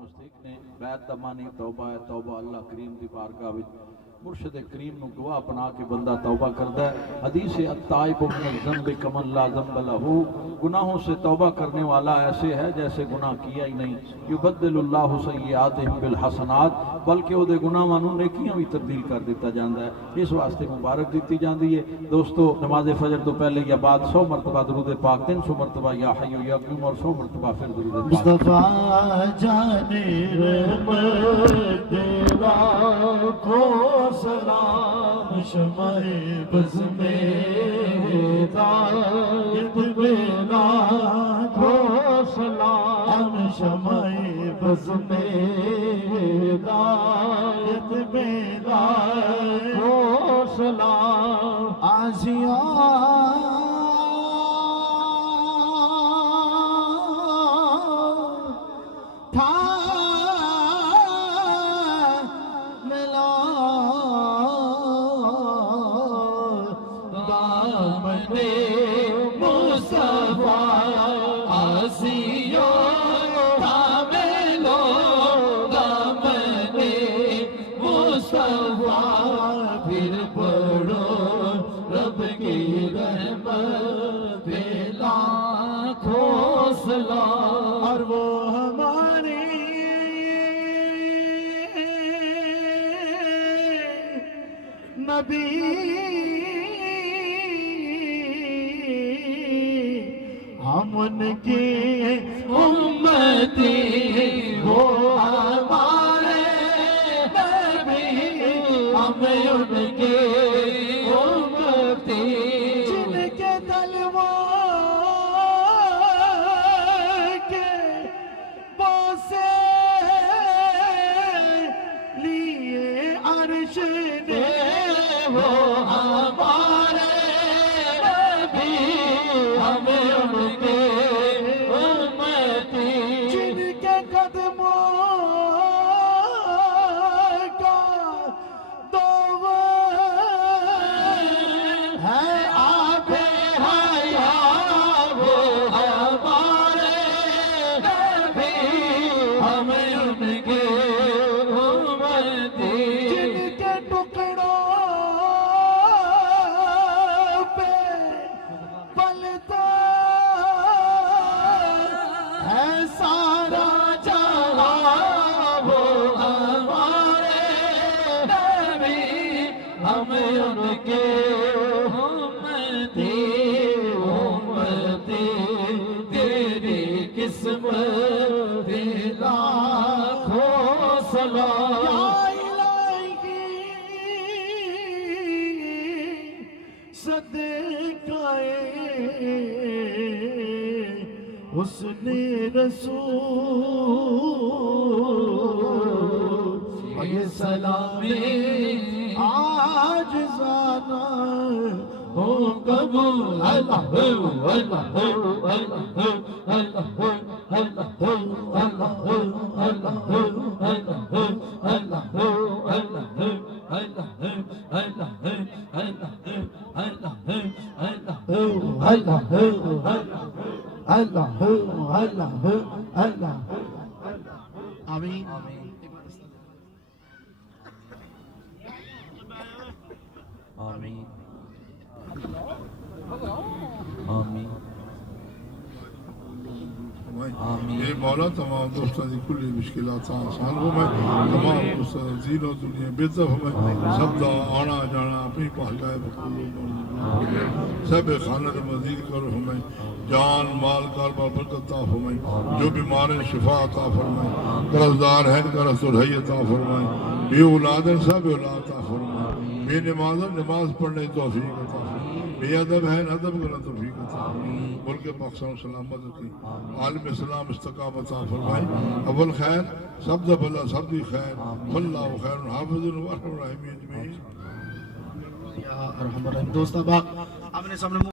مستحق نے بیعت دا معنی توبہ ہے. توبہ اللہ کریم دی بارگاہ وچ مرشد کریم نو گواہ بنا کے بندہ توبہ کرتا ہے. حدیث التائب من الذنب کمن لا ذنب لہ، گناہوں سے توبہ کرنے والا ایسے ہے جیسے گناہ کیا ہی نہیں. یبدل اللہ سیئاتہم بالحسنات، بلکہ وہ دے گناہاں نوں نیکیاں بھی تبدیل کر دیتا جاندا ہے. اس واسطے مبارک دیتی جاندی ہے. دوستو نماز فجر تو پہلے یا بعد 100 مرتبہ درود پاک، 300 مرتبہ یا حی یا قیوم اور 100 مرتبہ پھر درود پاک. مصطفیٰ جانے رحمت کو سلام، شمع بز میں ہدایت میرا کو سلام، شمع بز میں ہدایت میرا کو سلام. پھر پڑھو رب کی رحمت پہ لاکھوں سلام. اور وہ ہمارے نبی ہم ان کے امتی، وہ ہمارے نبی ہم ان کے امتی، جن کے تلوار کے بوسے لیے عرش نے، وہ ہمارے نبی ہم ان کے امتی، جن کے قدموں کا دوور ہے آب حیات، وہ ہمارے نبی ہم ان کے امتی، جن کے ٹکڑوں پہ پلتا ہے سارا جہاں، وہ ہمارے نبی ہم ان کے امتی، امتی تیری قسمت لاکھوں سلام. صدقہ حسن رسول، یہ سلام آج زانا ہو قبول. اللہ اللہ اللہ اللہ آمین. آمین آمین آمین. اے مولا تمام دوستاں دی کلی مشکلات آسان ہو میں، تمام دوستاں زین و دنیا بہتر ہو میں، سب دا آنا جانا اپنی پہلائے بقبول سب خانہ مزید کر ہو میں، جان مال کاروبار برکت عطا فرمائے، جو بیمار ہیں شفا عطا فرمائے، قرضدار ہیں قرض سرحی عطا فرمائے، بے اولاد ہیں سب اولاد عطا فرمائے، بے نماز نماز پڑھنے توفیق عطا فرمائے، بے ادب ہیں ادب کرنا توفیق عطا فرمائے، ملک پاکستان سلامت رکھیں، عالم اسلام استقامت عطا فرمائے. اول خیر سب دا بھلا سب دی خیر، واللہ خیر حافظ و ارحم الراحمین اجمعین. یا ارحم الراحمین. دوست اب آپ اپنے سامنے